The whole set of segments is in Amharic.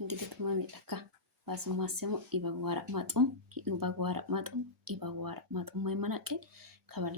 እንግዲህ ማሚ ለካ ዋስማሰሙ ኢባዋራ ማጡም ኢባዋራ ማጡም ኢባዋራ ማጡም ማይመናቀ ከበል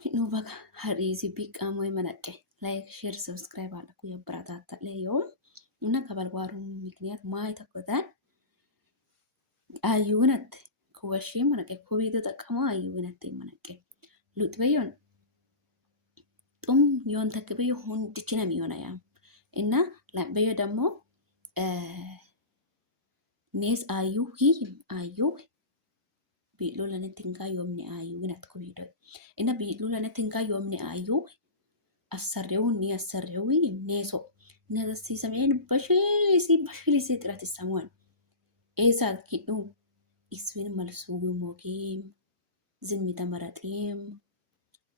ኢኑባጋ ሀሪዚ ቢቃሞ ይመናቀ ላይክ ሼር ሰብስክራይብ አለኩ የብራታታ ለየው እና ከበልዋሩ ምክንያት ማይ ተቆጣን አዩነት ኩወሺ መነቀ ኩቢዶ ተቀማ አዩነት ይመናቀ ሉጥበዮን ጡም ዮን ተከበዩ ሁንድችነም ይሆናያ እና ላበየ ደግሞ ኔስ አዩ አዩ ቢሉ ለነቲንጋ ዮምኒ አዩ ግናት ኩቢዶ እና ቢሉ ለነቲንጋ ዮምኒ አዩ አሰሪው ኒ አሰሪው ኔሶ ነሲ ሰሜን በሽሊሲ ጥራት ይሰማል ኤሳ ኪዱ ኢስዊን መልሱ ሞጊም ዝምታ መረጢም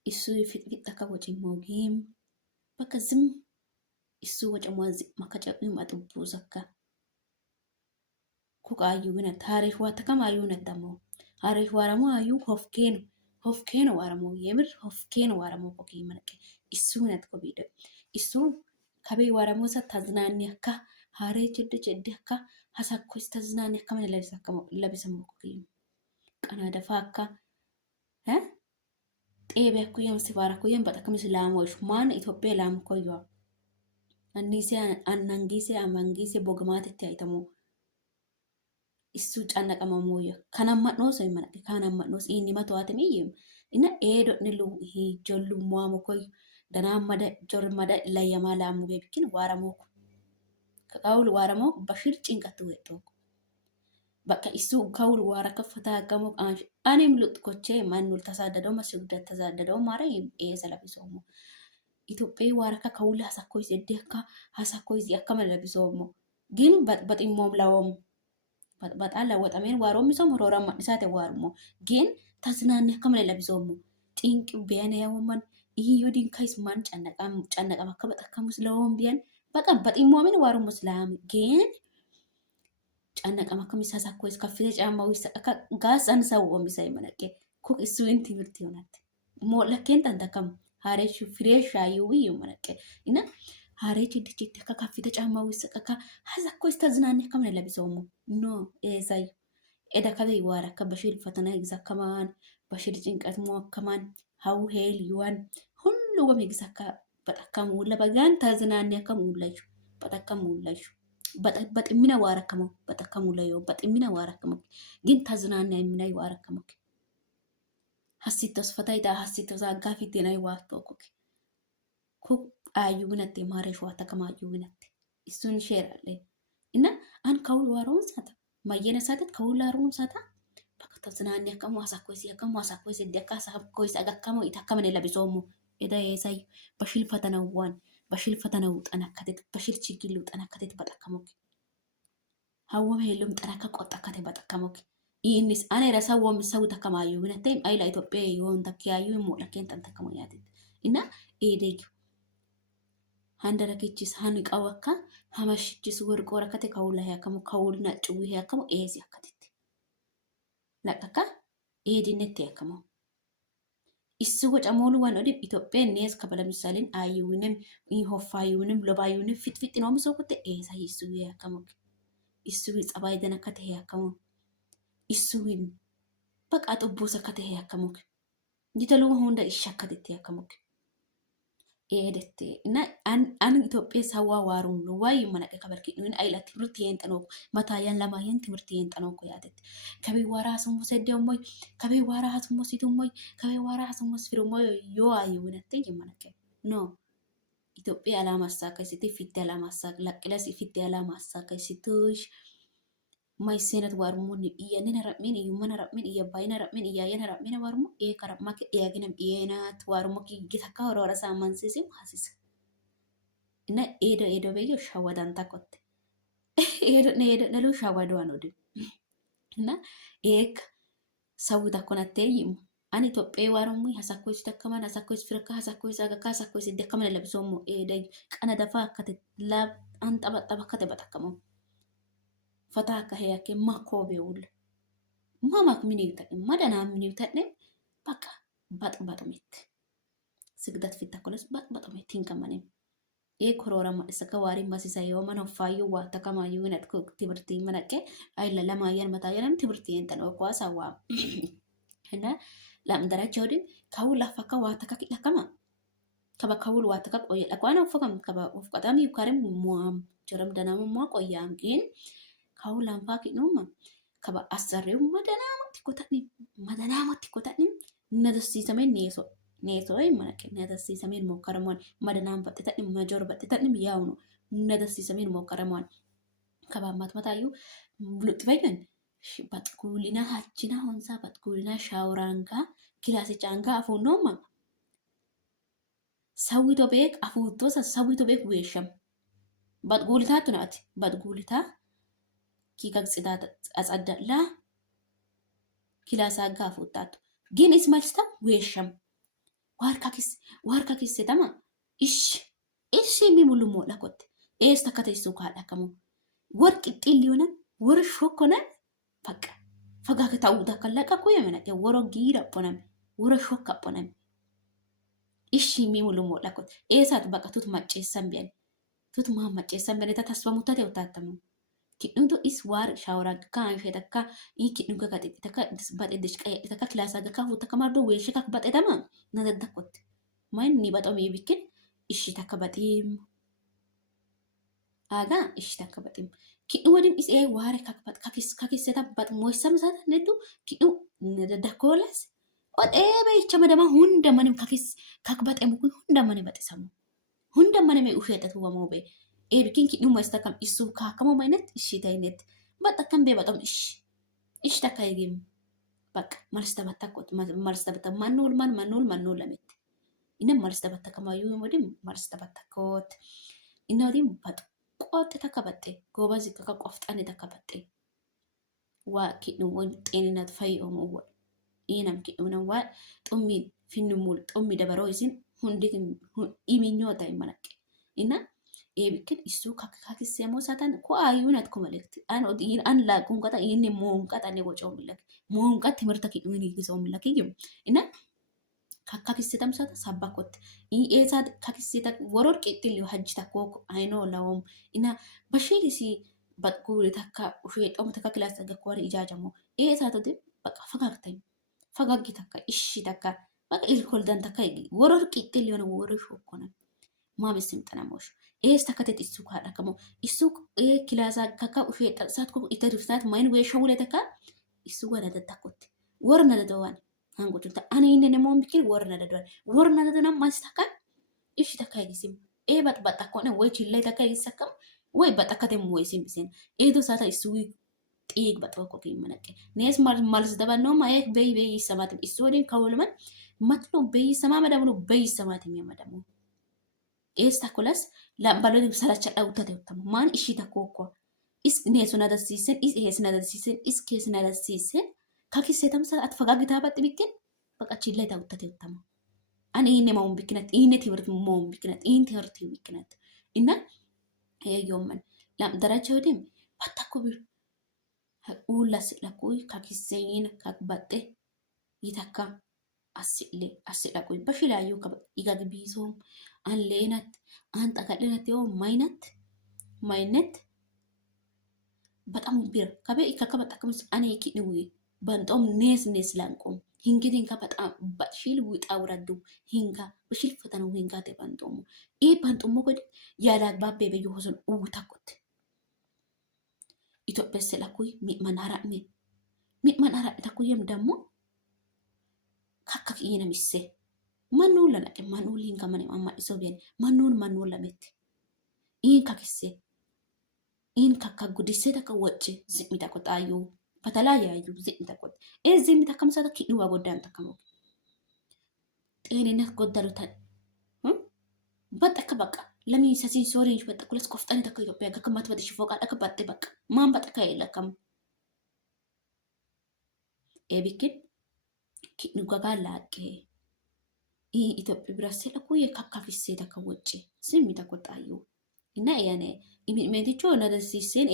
ኢሱ ፊጥፊጥ ተከወጪ ሞጊም በከዝም ኢሱ ወጨሟዚ ማከጨም አጥቡ ዘካ ኩቃዩ ግና ታሪክ ዋተከም አዩነት ደሞ ታሪክ ዋራሙ አዩ ሆፍኬን ዋራሙ የምር ሆፍኬን ዋራሙ ኮኪ መነቀ ኢሱ ነት ኮቢደ ኢሱ ከቤ ዋራሙ ሰታዝናኒ አካ ሃሬ ችድ አካ ሀሳኮስ ተዝናኒ አካ ምን ለብሰሙ ኮኪ ቀናደፋ አካ ጤቤ ኩየም ሲባራ ኩየም በጠከም ስላሞሽ ማን ኢትዮጵያ ላም ኮዮ አንዲሲ አንንጊሲ አማንጊሲ ቦግማት ተያይተሙ ኢሱ ጫነቀማሞየ ከናማኖስ ይመናቀ ከናማኖስ ኢኒ ማተዋተሚ እና ኤዶ ንሉ ሂጆሉ ሟሞኮይ ደናመደ ጆርመደ ለየማላሙ ቤብኪን ዋራሞኩ ከቃውል ዋራሞኩ በሽር ጭንቀት ወጥቶ በቃ ኢሱ ካውል ዋራ ከፈታ ገሞ አኔም ሉጥ ኮቼ ማንኑል ተሳደደው መስግደት ተሳደደው ማረ ኤሰለብሶሙ ኢትዮጵያ ዋራካ ካውል ሀሳኮይስ እደካ ሀሳኮይስ ያከመለብሶሙ ግን በጥሞም ላውም በጣላ ወጣሜን ዋሮም ሰው ሮራ ማድሳት ዋርሞ ግን ተዝናነ ከመለብሶሙ ጭንቅ ቢያነ ያወማን ይዩዲን ካይስ ማን ጫነቃ ማከበጠከሙስ ለወም ቢያን በቃ በጥሞምን ዋሩ ሙስላም ግን ጫነቃ ማከምስ ሀሳኮይስ ከፍተ ጫማው ይሰካ ጋስ አንሳው ወምሳይ መነቀ ኩክ እሱን ትምህርት ይሆናል ሞለከን ተንተከም ሃሬሽ ፍሬሽ አዩዊ ይመነቀ እና ሃሬች ድጭት ከካፍተ ጫማው ይሰካ ሀሳኮይስ ተዝናነ ከመለብሶሙ ኖ ኤዛይ ኤዳ ከበይ ዋራ ከበሽል ፈተና ይግዛከማን በሽል ጭንቀት ሞከማን ሃው ሄል ይዋን ሁሉ ወሚግዛካ በጠከሙ ለበጋን ተዝናነ ከሙላጁ በጠከሙ ሙላጁ በጥሚና ዋራከሙ በጠከሙ ለዮ በጥሚና ዋራከሙ ግን ተዝናነ የሚናይ ዋራከሙ ሀሲተስ ፈታይታ ሀሲተስ አጋፊት ናይ ዋቶኩ ኩ አዩ ግነቴ ማሬሽ ዋተከማዩ ግነቴ እሱን ሼር አለ እና አን ካውል ዋራውን ሳታ ማየነ ሳተት ካውል ዋራውን ሳታ በከተ ዝናን ያከሙ አሳኮይስ ደካ ሳኮይስ አጋከሙ ይታከመነ ለብሶሙ ኤዳ የሳይ በሽል ፈተናዋን በሽል ፈተናው ጠናከተ በሽል ችግሉ ጠናከተ በጠከሙክ ሀወም ሄሉም ጠናከ ቆጣከተ በጠከሙክ ኢንስ አኔ ረሳው ምሰው ተከማዩ ግነቴም አይላ ኢትዮጵያ ይሆን ተከያዩ ሞለከን ተንተከሙ ያት እና ኤዴግ ሃንደረከችስ ሃንቃወካ ሃማሽችስ ወርቆ ረከተ ካውላ ያከሙ ካውልና ጭው ያከሙ ኤዚ ያከተት ለቀካ ኤዲነት ያከሙ ኢሱ ወጨሞሉ ወንዲ ኢትዮጵያ ኔስ ከበለ ምሳሌን አዩንም ይሆፋዩንም ለባዩንም ፊትፊት ነው ምሰውኩት ኤዛ ኢሱ ያከሙ ኢሱ ጸባይ ደነከተ ያከሙ ኢሱን በቃ ጥቦሰ ከተ ያከሙ ይተሉ ሁንደ ይሻከተት ያከሙ ኤደት እና አን ኢትዮጵያ ሰዋ ዋሩን ዋይ መነቀ ከበርኪ ምን አይላ ትምርት የንጠነው መታያን ለማየን ትምርት የንጠነው ያደት ከቤ ዋራ ስሙ ሰደሞይ ከቤ ዋራ ስሙ ሲቱሞይ ከቤ ዋራ ስሙ ሲሩሞይ ዮ አይውነተ ይመነቀ ኖ ኢትዮጵያ አላማሳከ ሲቲ ፊት አላማሳከ ለቅለስ ፊት አላማሳከ ሲቱሽ ማይሰነት ዋርሙን ይየነን ረሚን ይመነ ረሚን ይባይነ ረሚን ይያየነ ረሚን ዋርሙ ከረማክ ያግነም የናት ዋርሙክ ይተካ ወራሳ ማንሲሲም ሐሲስ እና ኤዶ በዩ ሻወዳን ታቆት ኤዶ ለሉ ሻወዳን ወድ እና ኤክ ሰው ተኮናተይም አን ኢትዮጵያ ዋርሙ ሐሳኮች ተከማን ሐሳኮች ፍርካ ሐሳኮች አጋካ ሐሳኮች ደከመለ ለብሶሙ ኤደ ቀነደፋ ከተ ላብ አንጠበጠበ ከተ በተከሙ ፈታ ከሄያኬ ማኮቤውል ማማክ ምን ይውጣ ማዳና ምን ይውጣ በቃ ባጥባጥሜት ስግደት ፊት ተኮለስ ባጥባጥሜት ይንከማኔ إيه كورورا ما إسكواري ما سيسايو ما نفايو واتكما يونت كوك تبرتي منك أي لا ما ين متى ين تبرتي أنت نوكوا سوا هنا لا مدرا جودين كاول لا فكا واتكا لكما كبا كاول واتكا قوي لكوانا فكم كبا وفقدام يكارم موام جرم دنا مو قويام كين كاول لا فاكي نوما كبا أسرّيو madana matti kotani nadasiisame neeso manake nadasiisame mo karaman madanaan battitani major battitani yaawno nadasiisame mo karaman kaba matmatayu bulutfaygan batkulina hachina honsa batkulina shawranga kilasicanga afunoma sawito beek afuutosa sawito beek weesham batgulita tunati batgulita kikagsidat asadalla kilaasa gaafuutaatu gin ismalsta weesham warka kissetama ishi mi mulumoo dhakotte eesta akka teessuu kaadhakamu warqi xilliyona war shokkonan faqa fagaa ka ta'uu takka laqa kuya menake waro giira poname waro shokka poname ishi mi mulumoo dhakotte eesaatu baqa tut macceessan biyan tut maa macceessan biyan eta tasfa muttate utaatamu kidhundo is war shawra kan fetaka kidhunga kati taka bate dishqa taka klasa ga kafu taka mardo weeshe kak bate dama nadadakot main ni bato mi bikin ishi taka batim aga ishi taka batim kidhu wadin is ware kak bat kakis seta bat moisam sata nedu kidhu nadadakolas od ebe chama dama hunda manim kak bat emu hunda manim bate samu hunda manim ufeta tuwa mobe bikin kidhu maistakam isu kakamo mainet ishi tainet batakam be batom ish takayim bak marsta batakot marsta batak manul lamit ina marsta batakama yu modim marsta batakot ina dim bat qot takabatte gobazi kaka qoftane takabatte wa kidhu won teninat fay omo wa inam kidhu na wa tummi finnumul tummi dabaro isin hundikin iminyota imanake ina bikin isu kakis semo satan ko ayunat kumalekt an la kun kata ini mon kata ne gocho milak mon kat timirta ki ini kiso milak yum ina kakis setam sata sabakot esat kakis setak woror kitil hajjita ko ayno lawom ina bashiri si batguri takka ushiyet om takka klasa ga kwari ijajamo esat ode baka fagaggi takka ishi takka baka ilkol dan takka woror kitil yon woror shokona ma bisim tanamosh eesta katet isu kaadhakamo isu kilaasa kaka ushee xalsaat ko ita rifsaat main weesha wuletaka isu wada dadakot warna dadawan hangotunta ani inne nemo mikir warna dadanan mastaka ishi taka gisim bat batakone way chillay taka gisakam way batakate mo isim bisen edo sata isu tig batwa ko kimanake nes mals dabanno ma bey samatim isu wadin kawulman matlo bey samama damlu bey samatim yamadamu esta kolas lambalo di salacha dautate utama man ishita koko is neso nada sisen is nada sisen is kes nada sisen kakisetam sa atfagagita bat bikin baka chilla dautate utama ani inne mom bikinat inne tibrt mom bikinat in terti bikinat inna yomman lam daraja odim patakubir ulas lakuy kakisein kakbatte itaka asile kuy bashilayu kab igag bisom an lenat an takadlenat yo mainet batam bir kabe ikaka batakamus ane kidwi bantom nes lankom hingidin ka batam bashil wit awradu hinga bashil fatanu hinga te bantom bantom mo god yala babbe be yohson utakot ito pesela kuy mi manara takuyem dammo kakak ina misse manul la ke manul hinga mane amma isoben manul la met in kakisse in kakak gudisse ta kawache zimita ko tayo patala ya yu zimita ko zimita kam sa ta kidwa godan ta kamo tenina godalu ta bataka baka lami sasin sorin bataka kulas koftani ta kayo pega kamat badi shifoka aka batte baka man bataka ila kam bikin kidnu gaga laqe Itoophiyaa biraasela kuye kakkafissee takka wacce simmi takko xaayyoo inna yaane imenticho nadasisen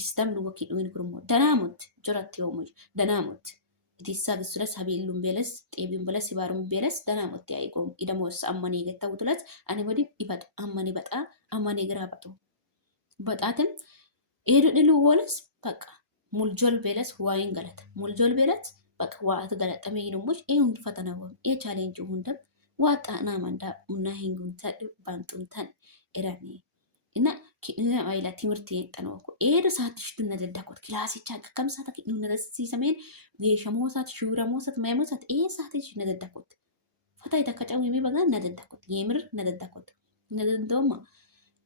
istam luwa kidwin kurmo danamot joratti yomuj danamot itisa gisulas habilum beles tebim beles sibarum beles dana motti aigom idamos ammani getta wutulas ani wadi ibat ammani grabatu batatem edu dilu woles በቃ ሙልጆል beles wayin galat muljol belet በቃ ዋት ገለጠመ ይኑሙሽ ይሁን ፈተናው ቻሌንጅ ሁንደም ዋጣ ናማንዳ እና ሂንጉንታ ባንጡንታን ኤራኒ እና ኪና አይላ ትምርት የጠነውኩ ኤደ ሳትሽ ዱነ ደዳኮት ክላሲቻ ከምሳታ ኪኑ ነረሲ ሰሜን የሸሞሳት ሹረሞሳት ማይሞሳት ሳትሽ ነደዳኮት ፈታይ ተከጫው የሚበጋ ነደዳኮት የምር ነደዳኮት ነደንዶማ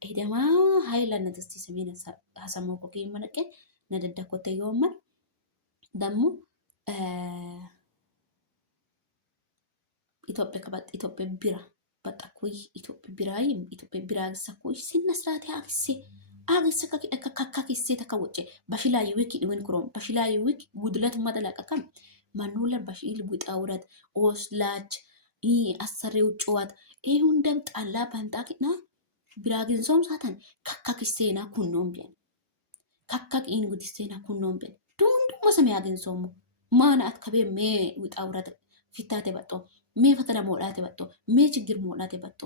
ኤደማ ሃይላ ነደስቲ ሰሜን ሀሰማው ኮኪ መነቀ ነደዳኮት ይወመር ደሞ ኢትዮጵያ ከባት ኢትዮጵያ ቢራ በጣኩይ ኢትዮጵያ ቢራይ ኢትዮጵያ ቢራ ሰኩይ ሲነስራት አግስ ከከከከከከ ተከውጭ በሽላይ ዊክ ዲወን ክሮም በሽላይ ዊክ ጉድለት ማደላቀቀም ማኑለ በሽል ቡጣውራት ኦስላች አሰሬው ጨዋት ይሁን ደም ጣላ ባንጣቂና ቢራግን ሶም ሳተን ከከከከና ኩኖም ቢያን ከከክ ኢንጉዲስቴና ኩኖም ቢያን ዱንዱ መሰሚያግን ሶሙ ማናት ከበ ሜ ቡጣውራት ፊታቴ በጦ ሜ ፈተና ሞላቴ በጦ ሜ ችግር ሞላቴ በጦ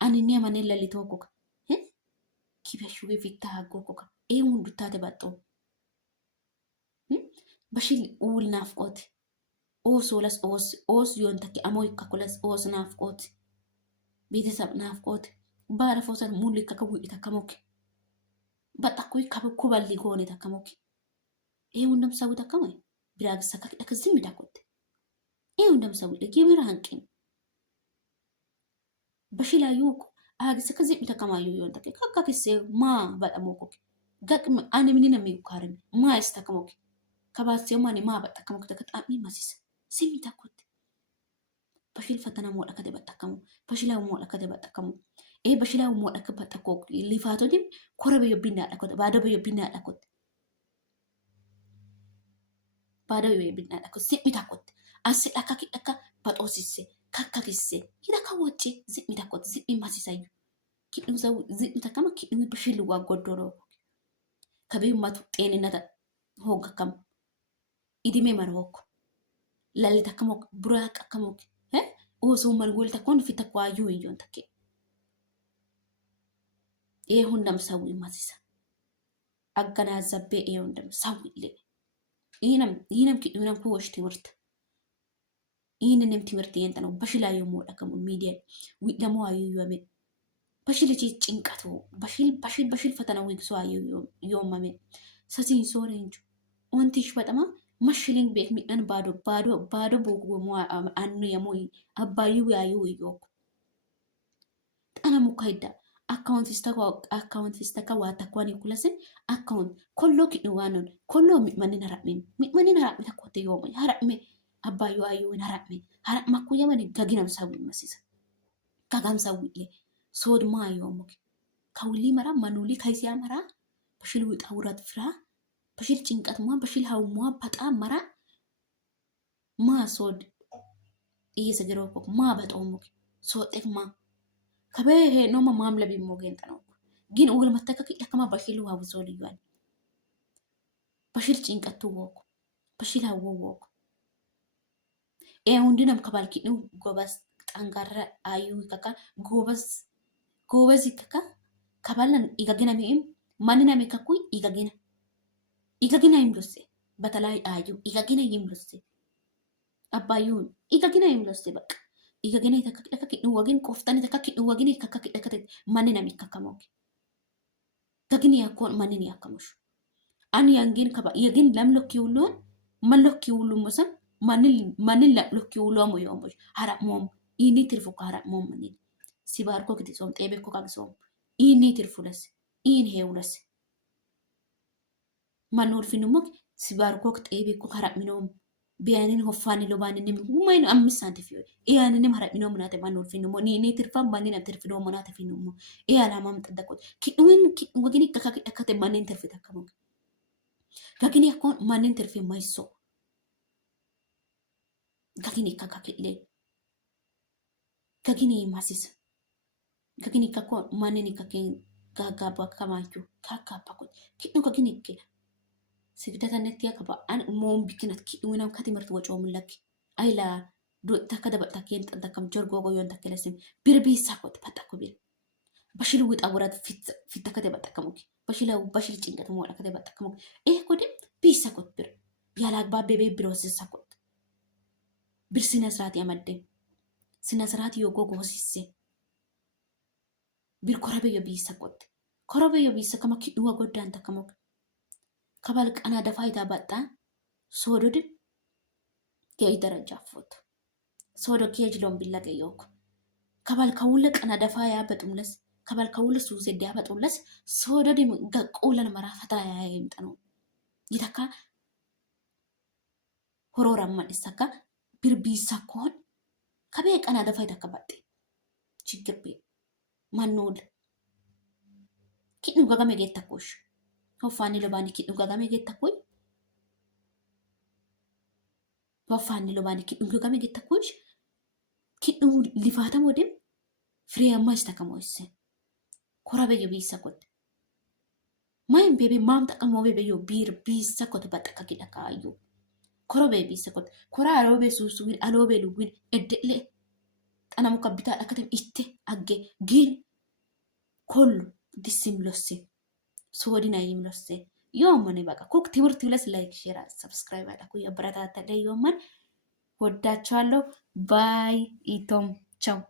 አንኒያ ማኔ ለሊቶ ኮካ ኪበሹ ፊታ ኮካ ኤውን ዱታቴ በጦ በሽል ኡል ናፍቆት ኦስ ወለስ ኦስ ዮንተኪ አሞይ ከኩለስ ኦስ ናፍቆት ቤተሰብ ናፍቆት ባለፎሰን ሙሉ ከከው ተከሞክ በጣኩይ ከበኩባሊ ጎኔ ተከሞክ ኤውን ደምሳው ተከሞይ ቢራግ ሰከክ ደከዝም ዳኮት ኤውን ደምሳው ለጌምራ አንቂን በሽላዩ አግስ ከዚህ ተከማዩ ዮንተኪ ከከከሰ ማ በጣሞኮ ገቅም አን ምንነ የሚውካርን ማ ይስተከሞክ ከባስ የማኒ ማ በጣከሞክ ተከጣሚ ማሲስ ሲሚ ተኮት በሽል ፈተና ሞላ ከተበጣከሙ በሽላው ሞላ ከተበጣከሙ በሽላው ሞላ ከተበጣኮ ሊፋቶ ዲም ኮረበ ይብና ያለኮት ባደበ ይብና ያለኮት ባደበ ይብና ያለኮት ሲሚ ተኮት አስላካ ኪደካ በጦሲስ ከከክስ ይደካ ወጪ ሲሚ ተኮት ሲሚ ማሲሳዩ ኪዱ ዘው ሲሚ ተከማ ኪዱ በሽል ዋጎዶሮ ከቤማቱ ጤንነት ሆንከከም ኢዲሜ መርወኩ ላሊ ተከሞክ ቡራቅ ከሞክ ኦሶ መልጎል ተኮን ፊተኳዩ ይዮን ተከ ሁንደም ሰው ማሲሳ አገናዘበ ሁንደም ሰው ለ ይህንም ኪዱንም ኩወሽ ትምህርት ይህንንም ትምህርት የንተ ነው በሽላዩ ሞለከሙ ሚዲያ ዊደሞ አዩ ይወሜ በሽልጂ ጭንቀቱ በሽል ፈተናው ይግሶ አዩ ይወማሜ ሰሲን ሶሬንጁ ወንቲሽ በጣማ መሽሊንግ ቤት ሚጠን ባዶ ቦጉ አኑ የሞይ አባዩ ያዩ ይዮክ ጠነሙ ካይዳ አካውንት ፊስተካ ዋታኳን ይኩለስን አካውንት ኮሎ ኪዋኑን ኮሎ ሚጥመንን ሀራሚ ተኮተ ይወሙ ሀራሚ አባዩ አዩ ሀራሚ ማኩ የመን ገጊነም ሰው ይመስስ ከጋም ሰው ይለ ሶድማ ይወሙ ከውሊ መራ ማኑሊ ከይሲያ መራ በሽል ውጣ ውራት ፍራ በሽል ጭንቀት ማ በሽል ሀው ማ በጣም መራ ማ ሶድ እየሰገረው ኮክ ማ በጣም ሶጤክ ማ ከበሄ ነው ማምለብ ይሞገን ተነው ግን ወል መተከክ ደከማ በሽል ሀው ሶል ይዋል በሽል ጭንቀቱ ወክ በሽል ሀው ወክ ወንድነም ከባልኪ ነው ጎበስ ጠንጋራ አዩ ከካ ጎበዝ ከካ ከባለን ይገገናም ማንናም ከኩይ ይገገና ይምሉስ በተላይ አዩ ይገገና ይምሉስ አባዩን ይገገና ይምሉስ በቃ ይገገና ተከከከ ወግን ቆፍታን ተከከ ወግን ከከከከ ማንናም ይከከመው ገግን ያኮን ማንን ያከሙሽ አን ያንግን ከባ የግን ለምሎክ ይውሉን መሎክ ይውሉ መሰም ማንን ለምሎክ ይውሉ ሞ ይወምሽ ሐራሞም ኢኒ ትርፉ ሐራሞም ምን ሲባርኮ ክትጾም ጤቤኮ ካግሶም ኢኒ ትርፉለስ ኢን ሄውለስ ማኖር ፊኑሞክ ሲባርኮክ ጤቤኮ ሐራሚኖም ቢያንን ሆፋን ሎባንንም ሁማይን አምስት ሳንቲም ይወ ያንንም ሐራሚኖ ምናተ ማኖር ፊኑሞ ኒ ትርፋም ማንን ትርፍዶ ምናተ ፊኑሞ አላማም ተደቆት ኪውን ወግኒ ከከከተ ማንን ትርፍ ተከሞክ ገግኒ ያኮን ማንን ትርፍ ማይሶ ገግኒ ከከከለ ገግኒ ማሲስ ገግኒ ከኮን ማንን ከከን ጋጋባ ከማቹ ካካፓኩት ኪኑ ገግኒ ከ سجدت النتيا كبا أنا موم بكنت كي وينام كاتي مرت وجههم لك أيلا دو تكذا بتكين تكم جرجو ويون تكلسم بيربي ساكوت بتاكو بير بشيل ويت أوراد في تكذا بتكمك بشيل تينك تمو ولا كذا بتكمك إيه كودي بيساكوت بير بيالاك باب بيبي بروس ساكوت بير سناسرات يا مدة سناسرات يوجو غوسيسه بير كرابي يبيساكوت كرابي يبيساكمك يوا قدان تكمك كبالك أنا دفايتا بطا سودود كي درجة فوت سودو كيج لون بيلا كيوك كبالك أولك أنا دفايا بتملس كبالك أول سوسي ديا بتملس سودو دي قولا مرافتا يا يمتنو يتاكا هرورا من إساكا بيربيساكون كبالك أنا دفايتا كباتي شكر بي منول كي نوغا ميجي تاكوش وفاني لباني كي نوغا ميجي تاكوي وفاني لباني كي نوغا ميجي تاكوش كي نو لفاتا مودم فريا ماجتا كمويسي كورا بيو بيسا كوت ماين بيبي مام تاكمو بيو بير بيسا كوت باتاكا كي لكايو كورا بيو بيسا كوت كورا ألو بي سوسوين ألو بي لوين إدلي أنا مكبتا أكتم إتي أجي جيل كل ديسيم لوسي سودي نايم لوسي يوم مني بقى كوك تمرتي لس لايك شير سبسكرايب على كوي براتات يوم من وداتشالو باي إيتوم تشاو